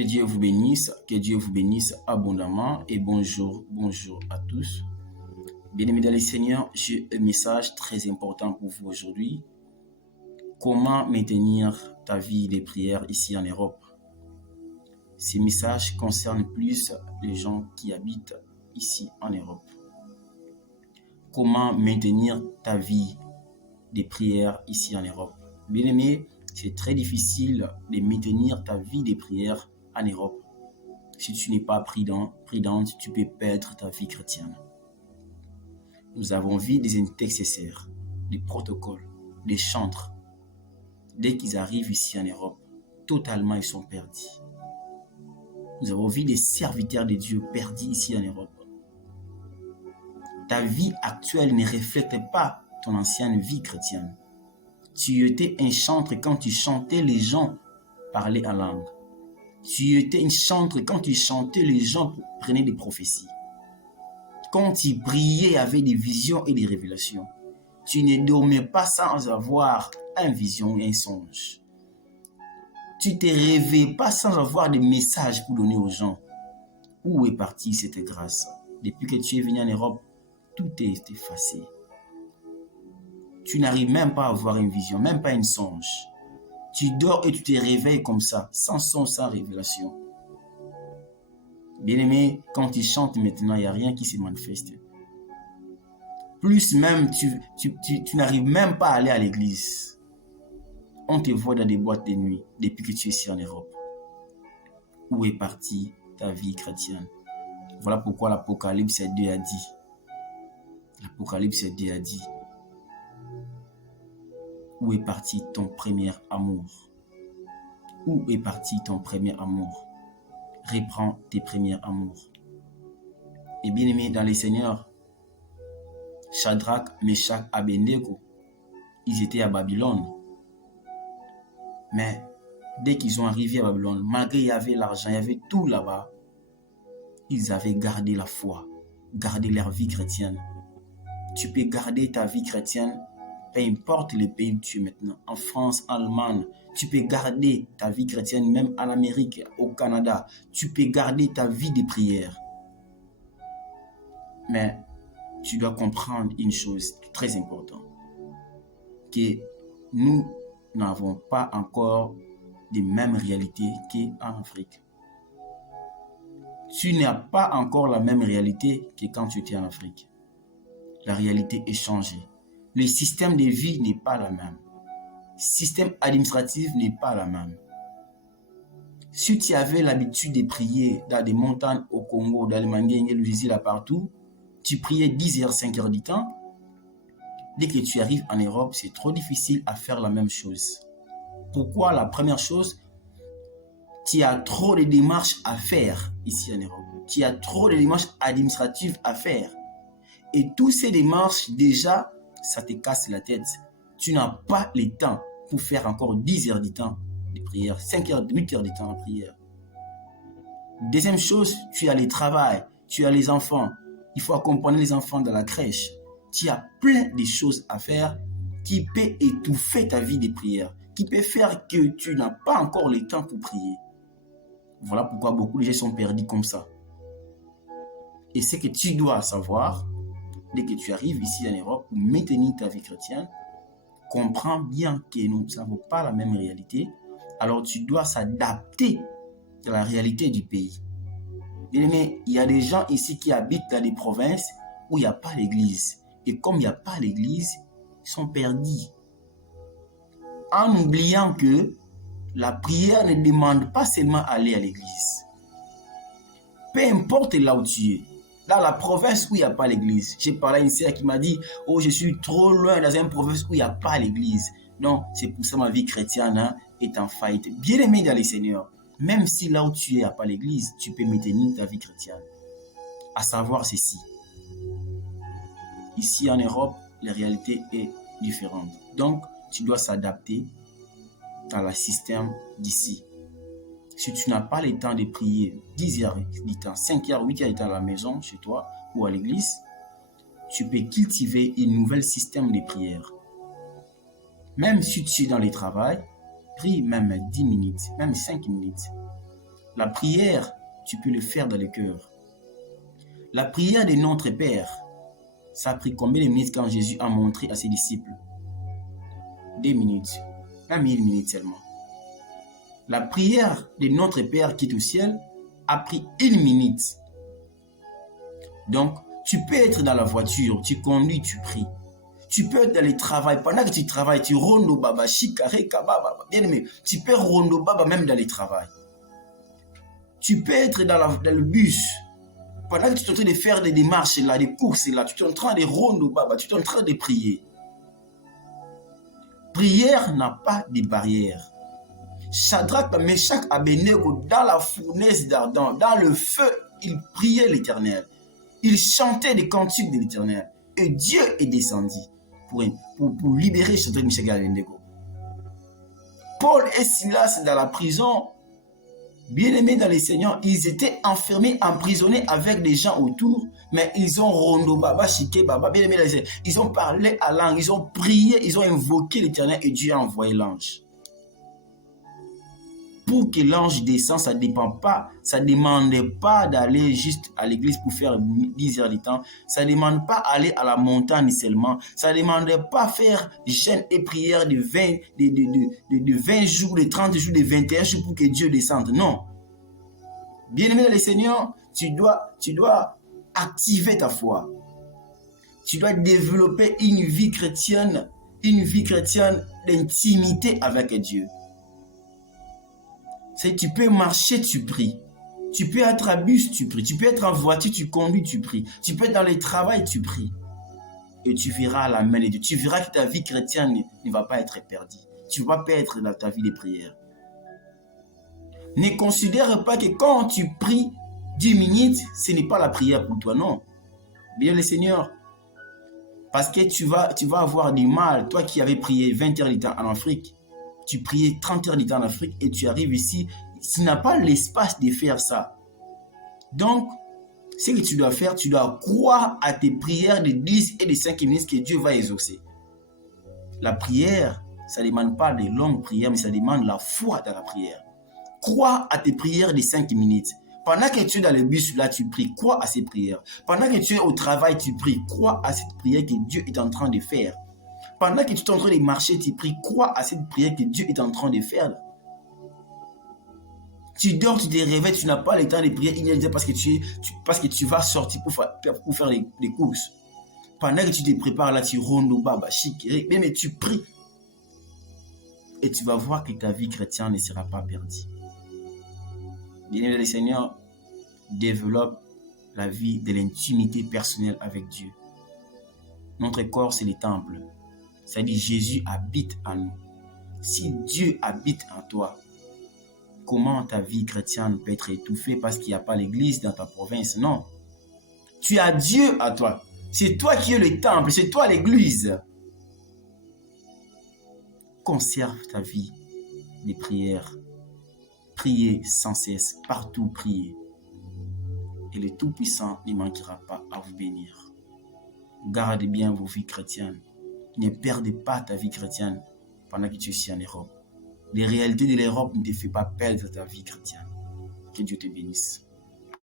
Que Dieu vous bénisse abondamment et bonjour à tous. Bien-aimés dans le Seigneur, j'ai un message très important pour vous aujourd'hui. Comment maintenir ta vie de prière ici en Europe? Ces messages concernent plus les gens qui habitent ici en Europe. Comment maintenir ta vie de prière ici en Europe? Bien-aimé, c'est très difficile de maintenir ta vie de prière en Europe. Si tu n'es pas prudente, tu peux perdre ta vie chrétienne. Nous avons vu des intercesseurs, des protocoles, des chantres. Dès qu'ils arrivent ici en Europe, totalement ils sont perdus. Nous avons vu des serviteurs de Dieu perdus ici en Europe. Ta vie actuelle ne reflète pas ton ancienne vie chrétienne. Tu étais un chantre quand tu chantais, les gens parlaient en langue. Tu étais un chantre quand tu chantais, les gens prenaient des prophéties. Quand tu priais avec des visions et des révélations, tu ne dormais pas sans avoir une vision et un songe. Tu ne te réveillais pas sans avoir des messages pour donner aux gens. Où est partie cette grâce? Depuis que tu es venu en Europe, tout est effacé. Tu n'arrives même pas à avoir une vision, même pas un songe. Tu dors et tu te réveilles comme ça, sans son, sans révélation. Bien-aimé, quand tu chantes maintenant, il n'y a rien qui se manifeste. Plus même, tu n'arrives même pas à aller à l'église. On te voit dans des boîtes de nuit depuis que tu es ici en Europe. Où est partie ta vie chrétienne? Voilà pourquoi l'Apocalypse 2 a dit. L'Apocalypse 2 a dit. Où est parti ton premier amour? Où est parti ton premier amour? Reprends tes premiers amours. Et bien aimé dans les Seigneurs, Shadrach, Meshach, Abednego, ils étaient à Babylone. Mais dès qu'ils sont arrivés à Babylone, malgré qu'il y avait l'argent, il y avait tout là-bas, ils avaient gardé la foi, gardé leur vie chrétienne. Tu peux garder ta vie chrétienne, peu importe le pays où tu es maintenant, en France, en Allemagne, tu peux garder ta vie chrétienne même en Amérique, au Canada. Tu peux garder ta vie de prière. Mais tu dois comprendre une chose très importante, que nous n'avons pas encore les mêmes réalités qu'en Afrique. Tu n'as pas encore la même réalité que quand tu étais en Afrique. La réalité est changée. Le système de vie n'est pas le même. Le système administratif n'est pas le même. Si tu avais l'habitude de prier dans des montagnes au Congo, dans le Mandingue, le Jésus là partout, tu priais 10 heures, 5 heures du temps. Dès que tu arrives en Europe, c'est trop difficile à faire la même chose. Pourquoi? La première chose, tu as trop de démarches à faire ici en Europe. Tu as trop de démarches administratives à faire. Et toutes ces démarches, déjà, ça te casse la tête. Tu n'as pas le temps pour faire encore 10 heures du temps de prière, 5 heures, 8 heures de temps de prière. Deuxième chose, tu as le travail, tu as les enfants. Il faut accompagner les enfants dans la crèche. Tu as plein de choses à faire qui peut étouffer ta vie de prière, qui peut faire que tu n'as pas encore le temps pour prier. Voilà pourquoi beaucoup de gens sont perdus comme ça. Et ce que tu dois savoir, dès que tu arrives ici en Europe pour maintenir ta vie chrétienne, comprends bien que nous n'avons pas la même réalité. Alors tu dois s'adapter à la réalité du pays. Mais il y a des gens ici qui habitent dans des provinces où il n'y a pas l'église. Et comme il n'y a pas l'église, ils sont perdus. En oubliant que la prière ne demande pas seulement aller à l'église. Peu importe là où tu es. Dans la province où il n'y a pas l'église. J'ai parlé à une sœur qui m'a dit « Oh, je suis trop loin dans une province où il n'y a pas l'église. » Non, c'est pour ça ma vie chrétienne est en faillite. Bien aimé dans les Seigneurs, même si là où tu es, il n'y a pas l'église, tu peux maintenir ta vie chrétienne. À savoir ceci. Ici en Europe, la réalité est différente. Donc, tu dois s'adapter à la système d'ici. Si tu n'as pas le temps de prier 10 heures du temps, 5 heures, 8 heures du temps à la maison, chez toi ou à l'église, tu peux cultiver un nouvel système de prière. Même si tu es dans le travail, prie même 10 minutes, même 5 minutes. La prière, tu peux le faire dans le cœur. La prière de notre Père, ça a pris combien de minutes quand Jésus a montré à ses disciples? 2 minutes, même 1 minute seulement. La prière de notre Père qui est au ciel a pris 1 minute. Donc, tu peux être dans la voiture, tu conduis, tu pries. Tu peux être dans le travail. Pendant que tu travailles, tu rondo baba, shikare, kababa. Bien aimé, tu peux rondo baba même dans le travail. Tu peux être dans le bus. Pendant que tu es en train de faire des démarches là, des courses là, tu es en train de rondo baba, tu es en train de prier. Prière n'a pas de barrière. Shadrach, Meshach, Abednego, dans la fournaise d'ardent, dans le feu, ils priaient l'Éternel. Ils chantaient des cantiques de l'Éternel. Et Dieu est descendu pour libérer Shadrach, Meshach et Abednego. Paul et Silas dans la prison, bien-aimés dans les Seigneurs, ils étaient enfermés, emprisonnés avec des gens autour, mais ils ont rondo baba, chiqué baba, bien-aimés dans les Seigneurs. Ils ont parlé à langue, ils ont prié, ils ont invoqué l'Éternel et Dieu a envoyé l'ange. Pour que l'ange descende, ça ne demandait pas d'aller juste à l'église pour faire 10 heures de temps. Ça ne demande pas aller à la montagne seulement. Ça ne demandait pas faire jeûne et prière de 20 jours, de 30 jours, de 21 jours pour que Dieu descende. Non. Bien-aimé dans le Seigneur, tu dois activer ta foi. Tu dois développer une vie chrétienne d'intimité avec Dieu. Tu peux marcher, tu pries. Tu peux être à bus, tu pries. Tu peux être en voiture, tu conduis, tu pries. Tu peux être dans le travail, tu pries. Et tu verras la main de Dieu. Tu verras que ta vie chrétienne ne va pas être perdue. Tu ne vas pas perdre dans ta vie de prière. Ne considère pas que quand tu pries 10 minutes, ce n'est pas la prière pour toi, non. Bien le Seigneur. Parce que tu vas avoir du mal. Toi qui avais prié 20 heures de temps en Afrique, tu priais 30 heures de temps en Afrique et tu arrives ici, tu n'as pas l'espace de faire ça. Donc, ce que tu dois faire, tu dois croire à tes prières de 10 et de 5 minutes que Dieu va exaucer. La prière, ça ne demande pas de longues prières, mais ça demande la foi dans la prière. Crois à tes prières de 5 minutes. Pendant que tu es dans le bus, là, tu pries, crois à ces prières. Pendant que tu es au travail, tu pries, crois à cette prière que Dieu est en train de faire. Pendant que tu es en train de marcher, tu pries, crois à cette prière que Dieu est en train de faire. Tu dors, tu te réveilles, tu n'as pas le temps de prier parce que tu vas sortir pour faire les courses. Pendant que tu te prépares là, tu rondo baba, chikiri, mais tu pries. Et tu vas voir que ta vie chrétienne ne sera pas perdue. Bien-aimé le Seigneur, développe la vie de l'intimité personnelle avec Dieu. Notre corps, c'est le temple. C'est-à-dire Jésus habite en nous. Si Dieu habite en toi, comment ta vie chrétienne peut être étouffée parce qu'il n'y a pas l'église dans ta province? Non. Tu as Dieu à toi. C'est toi qui es le temple, c'est toi l'église. Conserve ta vie de prière. Priez sans cesse, partout priez. Et le Tout-Puissant ne manquera pas à vous bénir. Gardez bien vos vies chrétiennes. Ne perdez pas ta vie chrétienne pendant que tu es ici en Europe. Les réalités de l'Europe ne te font pas perdre ta vie chrétienne. Que Dieu te bénisse.